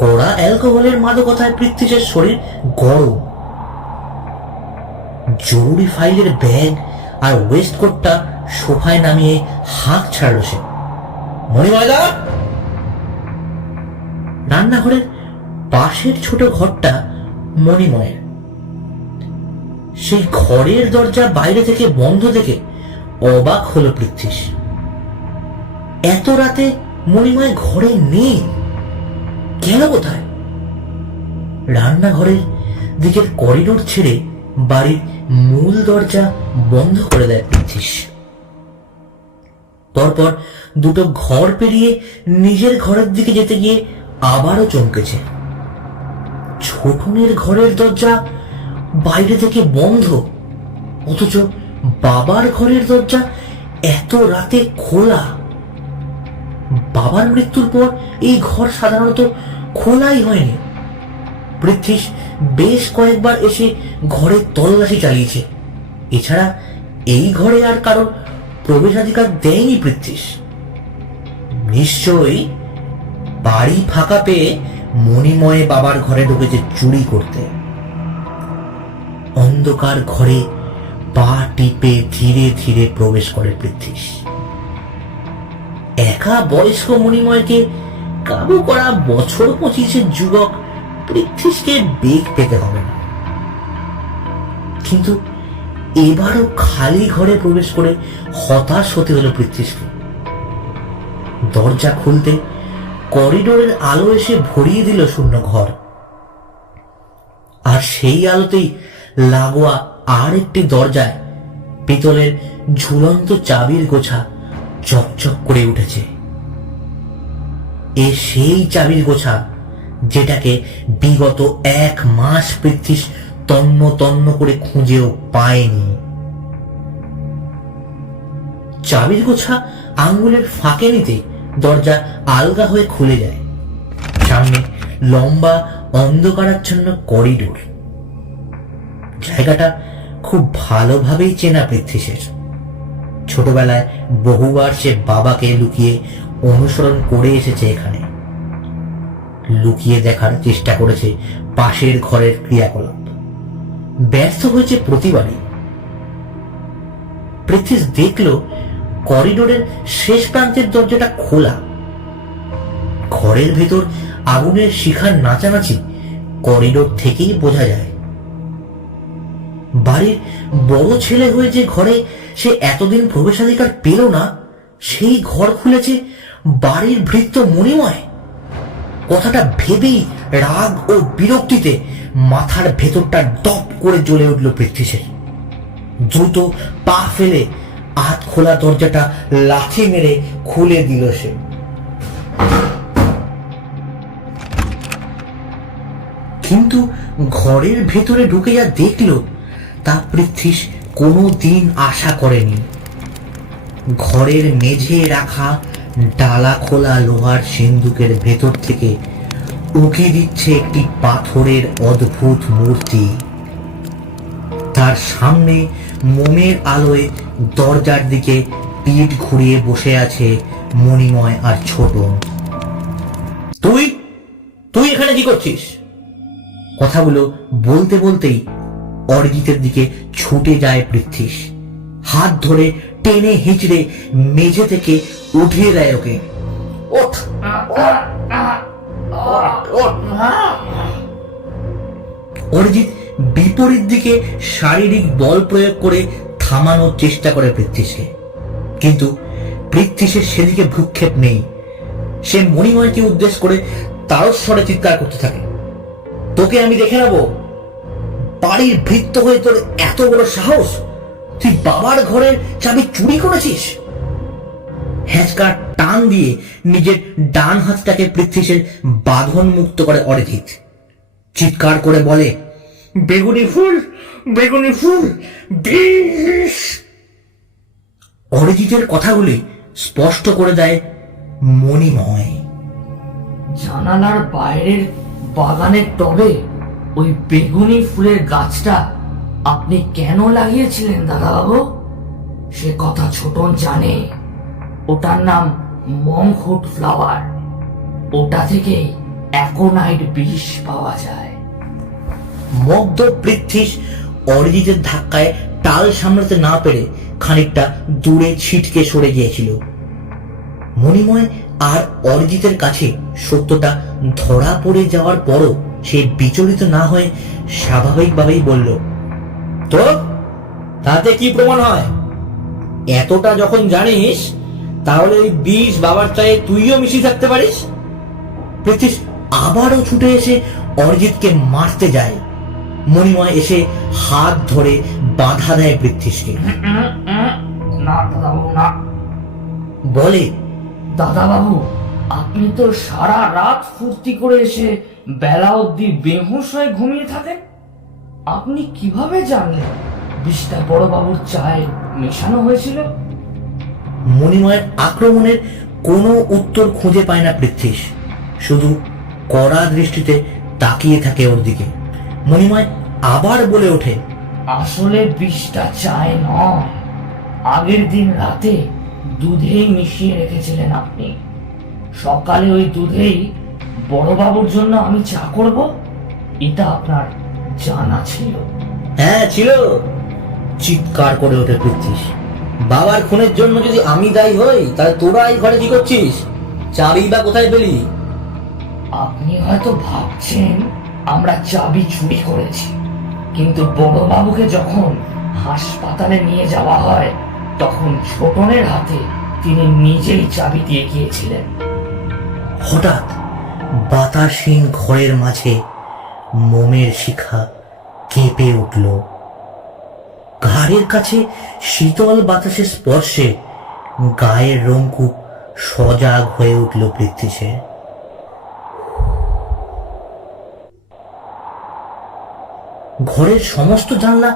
কড়া অ্যালকোহলের মাদকতায় পৃথ্বীশের শরীর গরম। জরুরি ফাইলের ব্যাগ আর ওয়েস্টকোটটা সোফায় নামিয়ে হাঁক ছাড়ল সে। মণিময়দা, রান্নাঘরের পাশের ছোট ঘরটা মণিময়ের। সেই ঘরের দরজা বাইরে থেকে বন্ধ দেখে অবাক হলো পৃথ্বীশ। এত রাতে মণিময় ঘরে নেই, গেল কোথায়? রান্নাঘরের দিকের করিডোর ছেড়ে বাড়ির মূল দরজা বন্ধ করে দেয় পৃথ্বীশ। পরপর দুটো ঘর পেরিয়ে নিজের ঘরের দিকে যেতে গিয়ে আবারও চমকেছে। ছোটনের ঘরের দরজা বাইরে থেকে বন্ধ, অথচ বাবার ঘরের দরজা এত রাতে খোলা। বাবার মৃত্যুর পর এই ঘর সাধারণত খোলাই হয়নি। পৃথ্বীশ বেশ কয়েকবার এসে ঘরে তল্লাশি চালিয়েছে, এছাড়া এই ঘরে আর কারোর প্রবেশাধিকার দেয়নি পৃথ্বীশ। নিশ্চয়ই বাড়ি ফাঁকা পেয়ে মণিময় বাবার ঘরে ঢুকেছে চুরি করতে। অন্ধকার ঘরে পা টিপে ধীরে ধীরে প্রবেশ করে পৃথ্বীশ। একা বয়স্ক মণিময়কে কাবু করা বছর 25-এর যুবক পৃথ্বীশকে বেগ পেতে হবে না। কিন্তু এবারও খালি ঘরে প্রবেশ করে হতাশ হতে হলো পৃথ্বীশকে। দরজা খুলতে করিডোরের আলো এসে ভরিয়ে দিল শূন্য ঘর, আর সেই আলোতেই লাগোয়া আর একটি দরজায় পিতলের ঝুলন্ত চাবির গোছা চকচক করে উঠেছে। এ সেই চাবির গোছা যেটাকে বিগত 1 মাস পৃথ্বীশ তন্ন তন্ন করে খুঁজেও পায়নি। চাবির গোছা আঙ্গুলের ফাঁকে নিতে দরজা আলগা হয়ে খুলে যায়। সামনে লম্বা অন্ধকারাচ্ছন্ন করিডোর। জায়গাটা খুব ভালোভাবেই চেনা পৃথ্বীশের। ছোটবেলায় বহুবার সে বাবাকে লুকিয়ে অনুসরণ করে এসেছে এখানে। লুকিয়ে দেখার চেষ্টা করেছে পাশের ঘরের ক্রিয়াকলাপ, ব্যর্থ হয়েছে প্রতিবারই। পৃথ্বীশ দেখল করিডোরের শেষ প্রান্তের দরজাটা খোলা। ঘরের ভেতর আগুনের শিখার নাচানাচি করিডোর থেকেই বোঝা যায়। বাড়ির বড় ছেলে হয়ে যে ঘরে সে এতদিন প্রবেশাধিকার পেল না, সেই ঘর খুলেছে বাড়ির ভৃত্য মণিময়। কথাটা ভেবেই রাগ ও বিরক্তিতে মাথার ভেতরটা দপ করে জ্বলে উঠল পৃথ্বীশের। দ্রুত পা ফেলে আধ খোলা দরজাটা লাথি মেরে খুলে দিল সে। কিন্তু ঘরের ভেতরে ঢুকে যা দেখল তা পৃথ্বীশ কোনো দিন আশা করেনি। ঘরের মেঝে রাখা ডালা খোলা লোহার সিন্দুকের ভেতর থেকে উকি দিচ্ছে একটি পাথরের অদ্ভুত মূর্তি। তার সামনে মোমের আলোয় দরজার দিকে পিঠ ঘুরিয়ে বসে আছে মণিময় আর ছোটন। তুই তুই এখানে কি করছিস? কথাগুলো বলতে বলতেই অরিজিতের দিকে ছুটে যায় পৃথ্বীশ। হাত ধরে টেনে হিঁচড়ে মেঝে থেকে উঠিয়ে দেয় ওকে। ওঠ, অরিজিৎ বিপরীত দিকে শারীরিক বল প্রয়োগ করে থামানোর চেষ্টা করে পৃথ্বীশকে, কিন্তু পৃথ্বীশের সেদিকে ভ্রুক্ষেপ নেই। সে মণিময়কে উদ্দেশ্য করে তারস্বরে চিৎকার করতে থাকে, তোকে আমি দেখে নেব। বাড়ির ভৃত্য হয়ে তোর এত বড় সাহস! তুই বাবার ঘরের চাবি চুরি করেছিস? হ্যাঁচকার টান দিয়ে নিজের ডান হাতটাকে পৃথ্বীশের বাঁধন মুক্ত করে অরিজিৎ। চিৎকার করে বলে, বেগুনি ফুল, বেগুনি ফুল, বিষ! অরিজিতের কথাগুলি স্পষ্ট করে দেয় মণিময়। জানালার বাইরের বাগানের টবে ওই বেগুনি ফুলের গাছটা আপনি কেন লাগিয়েছিলেন দাদাবাবু? সে কথা ছোটন জানে। ওটার নাম মংকুট ফ্লাওয়ার। ওটা থেকে অ্যাকোনাইট বিষ পাওয়া যায়। মগ্ধ পৃথ্বীশ অরিজিতের ধাক্কায় টাল সামলাতে না পেরে খানিকটা দূরে ছিটকে সরে গিয়েছিল। মণিময় আর অরিজিতের কাছে সত্যটা ধরা পড়ে যাওয়ার পরও সে বিচলিত না হয়ে স্বাভাবিকভাবেই বলল, তো তাতে কি প্রমাণ হয়? এতটা যখন জানিস তাহলে ওই বিষ বাবার চায়ে তুইও মিশিয়ে থাকতে পারিস। পৃথিস আবারও ছুটে এসে অরিজিৎকে মারতে যায়। মণিময় এসে হাত ধরে বাধা দেয় পৃথ্বীশকে। না দাদাবাবু না। বলে, দাদাবাবু, আপনি তো সারা রাত ফুর্তি করে এসে বেলা অবধি বেহুঁশ হয়ে ঘুমিয়ে থাকেন। আপনি কিভাবে জানলেন বিষটা বড়বাবুর চায়ে মেশানো হয়েছিল? মণিময়ের আক্রমণের কোনো উত্তর খুঁজে পায় না পৃথ্বীশ, শুধু কড়া দৃষ্টিতে তাকিয়ে থাকে ওর দিকে। মণিময় আবার বলে ওঠে, আসলে বিষটা চায় নয়, আগের দিন রাতে দুধেই মিশিয়ে রেখেছিলেন আপনি। সকালে ওই দুধেই বড়বাবুর জন্য আমি চা করব, এটা আপনার জানা ছিল? হ্যাঁ ছিল। চিৎকার করে ওঠে পৃথ্বীশ, বাবার খুনের জন্য যদি আমি দায়ী হই তাহলে তোরা এই ঘরে কি করছিস? চাবি বা কোথায় পেলি? আপনি হয়তো ভাবছেন আমরা চাবি চুরি করেছি, কিন্তু বড়বাবুকে যখন হাসপাতালে নিয়ে যাওয়া হয় তখন ছোটনের হাতে তিনি নিজেই চাবি দিয়ে গিয়েছিলেন। হঠাৎ বাতাসহীন ঘরের মাঝে মোমের শিখা কেঁপে উঠল। ঘাড়ের কাছে শীতল বাতাসের স্পর্শে গায়ের রংকুপ সজাগ হয়ে উঠল পৃথ্বীশের। ঘরের সমস্ত জানলা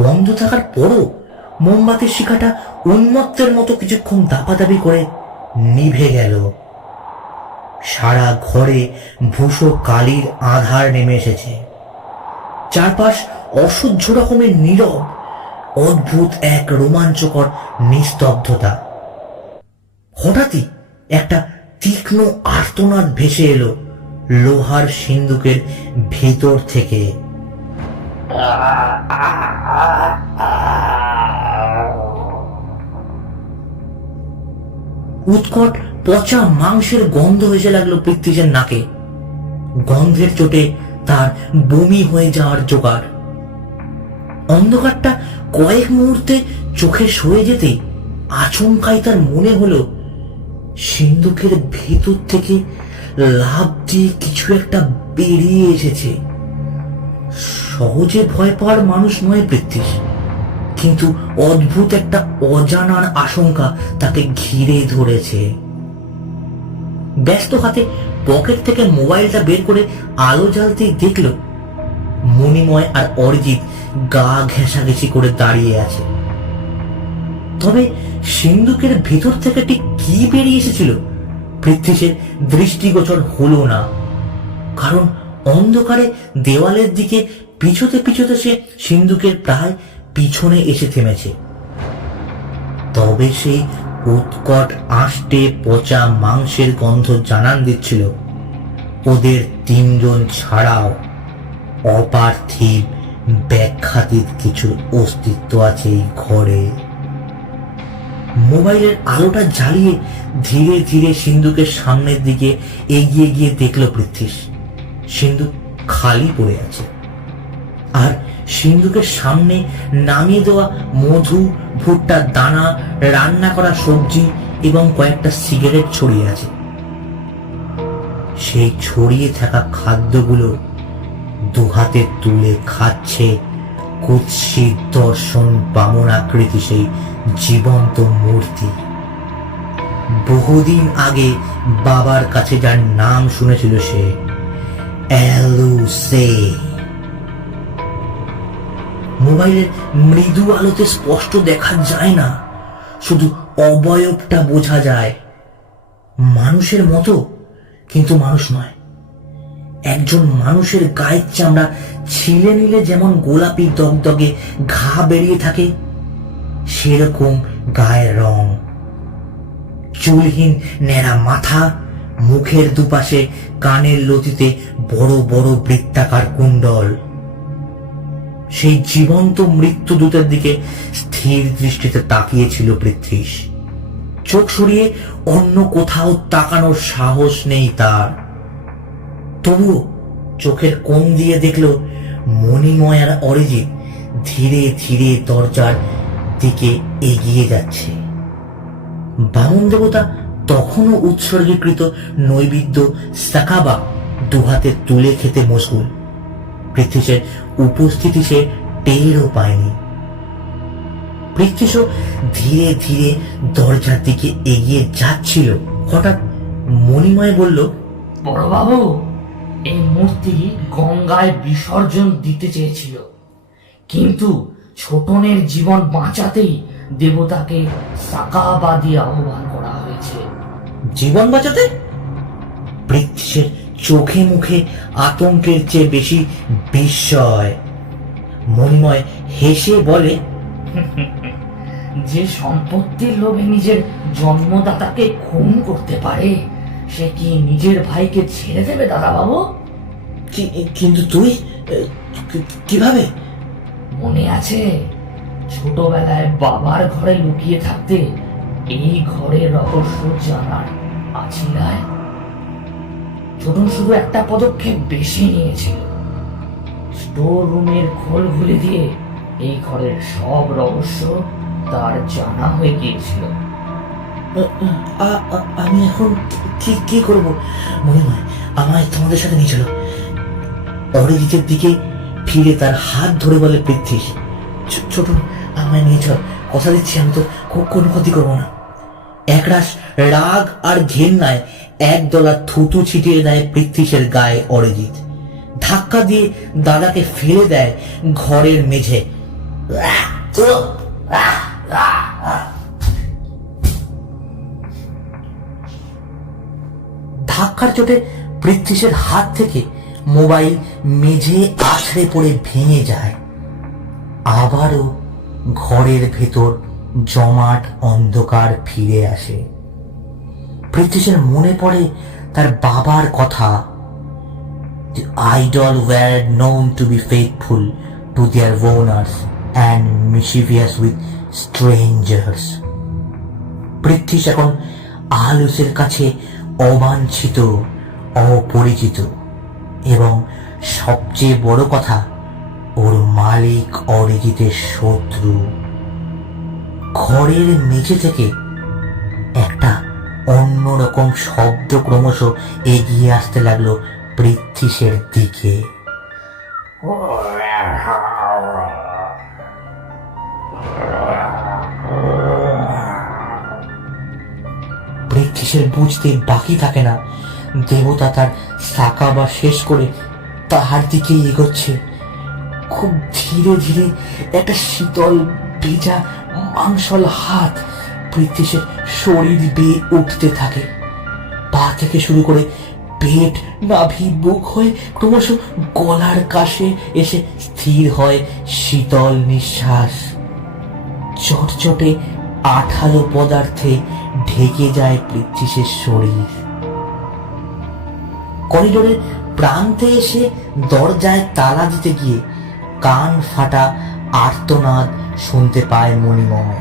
বন্ধ থাকার পরও মোমবাতির শিখাটা উন্মত্তের মতো কিছুক্ষণ দাপাদাপি করে নিভে গেল। সারা ঘরে ভূষো কালির আধার নেমে এসেছে। চারপাশ অসহ্য রকমের নীরব, অদ্ভুত এক রোমাঞ্চকর নিস্তব্ধতা। হঠাৎই একটা তীক্ষ্ণ আর্তনাদ ভেসে এলো লোহার সিন্দুকের ভেতর থেকে। উৎকট পচা মাংসের গন্ধ এসে লাগলো পৃথ্বীশের নাকে। গন্ধের চোটে তার বমি হয়ে যাওয়ার জোগাড়। অন্ধকারটা কয়েক মুহূর্তে চোখে সয়ে যেতে আচমকাই তার মনে হলো সিন্দুকের ভেতর থেকে লাফ দিয়ে কিছু একটা বেরিয়ে এসেছে। সহজে ভয় পাওয়ার মানুষ নয় পৃথ্বীশ, কিন্তু অদ্ভুত একটা অজানার আশঙ্কা তাকে ঘিরে ধরেছে। ব্যস্ত হাতে পকেট থেকে মোবাইলটা বের করে আলো জ্বালতেই দেখল মণিময় আর অরিজিৎ গা ঘেঁষাঘেঁষি করে দাঁড়িয়ে আছে। তবে সিন্দুকের ভেতর থেকে ঠিক কি বেরিয়ে এসেছিল পৃথ্বীশের দৃষ্টিগোচর হলো না, কারণ অন্ধকারে দেওয়ালের দিকে পিছতে পিছতে সে সিন্দুকের প্রায় পিছনে এসে থেমেছে। তবে সেই উৎকট আষ্টে পচা মাংসের গন্ধ জানান দিচ্ছিল ওদের তিনজন ছাড়াও অপার্থিব ব্যাখ্যাতীত কিছু অস্তিত্ব আছে এই ঘরে। মোবাইলের আলোটা জ্বালিয়ে ধীরে ধীরে সিন্দুকের সামনের দিকে এগিয়ে গিয়ে দেখল পৃথ্বীশ সিন্দুক খালি পড়ে আছে, আর সিন্দুকের সামনে নামিয়ে দেওয়া মধু, ভুট্টার দানা, রান্না করা সবজি এবং কয়েকটা সিগারেট ছড়িয়ে আছে। সেই ছড়িয়ে থাকা খাদ্যগুলো দুহাতে তুলে খাচ্ছে কুৎসিত দর্শন বামন আকৃতি সেই জীবন্ত মূর্তি। বহুদিন আগে বাবার কাছে যার নাম শুনেছিল সে, এলুসে। মোবাইলের মৃদু আলোতে স্পষ্ট দেখা যায় না, শুধু অবয়বটা বোঝা যায়। মানুষের মতো, কিন্তু মানুষ নয়। একজন মানুষের গায়ের চামড়া ছিলে নিলে যেমন গোলাপি দগদগে ঘা বেরিয়ে থাকে, সেরকম গায়ের রং। চুলহীন ন্যাড়া মাথা, মুখের দুপাশে কানের লতিতে বড় বড় বৃত্তাকার কুণ্ডল। সেই জীবন্ত মৃত্যুদূতের দিকে স্থির দৃষ্টিতে তাকিয়েছিল পৃথ্বীশ। চোখ সরিয়ে অন্য কোথাও তাকানোর সাহস নেই তার। তবুও চোখের কোণ দিয়ে দেখলো মণিময় আর অরিজিৎ ধীরে ধীরে দরজার দিকে এগিয়ে যাচ্ছে। বামন দেবতা তখনও উৎসর্গীকৃত নৈবেদ্য সাকাবা দুহাতে তুলে খেতে মশগুল। পৃথ্বীশের উপস্থিতি সে টেরও পায়নি। পৃথ্বীশও ধীরে ধীরে দরজার দিকে এগিয়ে যাচ্ছিল। হঠাৎ মণিময় বলল, বড়বাবু, এই মূর্তি গঙ্গায় বিসর্জন দিতে চেয়েছিল, কিন্তু ছোটনের জীবন বাঁচাতেই দেবতাকে সাকাবা দিয়ে আহ্বান করা হয়েছে। জীবন বাঁচাতে? পৃথ্বীশের চোখে মুখে আতঙ্কের চেয়ে বেশি বিস্ময়। মণিময় হেসে বলে, যে সম্পত্তির লোভে নিজের জন্মদাতাকে খুন করতে পারে, সে কি নিজের ভাইকে ছেড়ে দেবে দাদা বাবু? কিন্তু তুই কিভাবে? মনে আছে ছোটবেলায় বাবার ঘরে লুকিয়ে থাকতে এই ঘরের রহস্য জানার আছিলায় ছোটন শুধু একটা পদক্ষেপ বেশি নিয়েছিল। স্টোর রুমের খোল খুলে দিয়ে এই ঘরের সব রহস্য তার জানা হয়ে গিয়েছিল। আমি এখন কি করব? মণিময় আমায় তোমাদের সাথে নিয়ে চলো। অরিজিতের দিকে ফিরে তার হাত ধরে বলে পৃথ্বী, ছোট আমায় নিয়ে চল, কথা দিচ্ছি আমি তো কোনো ক্ষতি করবো না। একরাশ রাগ আর ঘেন্নায় একদলা থুতু ছিটিয়ে দেয় পৃথ্বীশের গায়ে অরিজিৎ। ধাক্কা দিয়ে দাদাকে ফেলে দেয় ঘরের মেঝে। ধাক্কার চোটে পৃথ্বীশের হাত থেকে মোবাইল মেঝে আছড়ে পড়ে ভেঙে যায়। আবারও ঘরের ভেতর জমাট অন্ধকার ফিরে আসে। পৃথ্বীশের মনে পড়ে তার বাবার কথা, The idol were known to be faithful to their owners and mischievous with strangers. Prithwish এখন আলুসের কাছে অবাঞ্ছিত, অপরিচিত এবং সবচেয়ে বড় কথা, ওর মালিক অরিজিতের শত্রু। ঘরের মেঝে থেকে একটা অন্যরকম শব্দ ক্রমশ এগিয়ে আসতে লাগলো পৃথ্বীশের দিকে। পৃথ্বীশের বুঝতে বাকি থাকে না দেবতা তার সাকাবা শেষ করে তাহার দিকে এগোচ্ছে। খুব ধীরে ধীরে একটা শীতল ভেজা মাংসল হাত পৃথ্বীশের শরীর বেয়ে উঠতে থাকে। পা থেকে শুরু করে পেট, নাভি, বুক হয়ে ক্রমশ গলার কাছে এসে স্থির হয় শীতল নিঃশ্বাস। চটচটে আঠালো পদার্থে ঢেকে যায় পৃথ্বীশের শরীর। করিডোরের প্রান্তে এসে দরজায় তালা দিতে গিয়ে কান ফাটা আর্তনাদ শুনতে পায় মণিময়।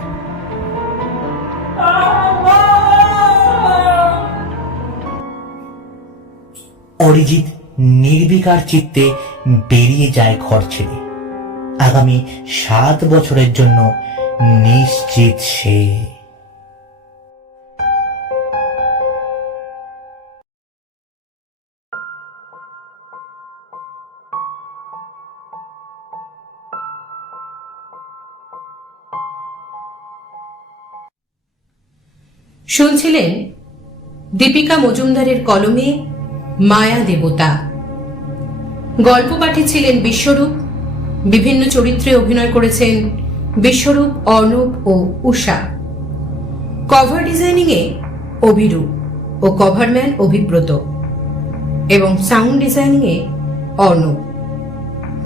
অরিজিৎ নির্বিকার চিত্তে বেরিয়ে যায় ঘর ছেড়ে। আগামী 7 বছরের জন্য নিশ্চিত সে। শুনছিলেন দীপিকা মজুমদারের কলমে মায়া দেবতা। গল্প পাঠে ছিলেন বিশ্বরূপ। বিভিন্ন চরিত্রে অভিনয় করেছেন বিশ্বরূপ, অর্ণব ও উষা। কভার ডিজাইনিং এ অভিরূপ ও কভারম্যান অভিব্রত এবং সাউন্ড ডিজাইনিং এ অর্ণব।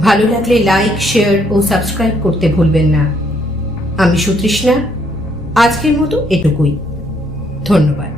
ভালো লাগলে লাইক, শেয়ার ও সাবস্ক্রাইব করতে ভুলবেন না। আমি সুতৃষ্ণা, আজকের মতো এটুকুই। ধন্যবাদ।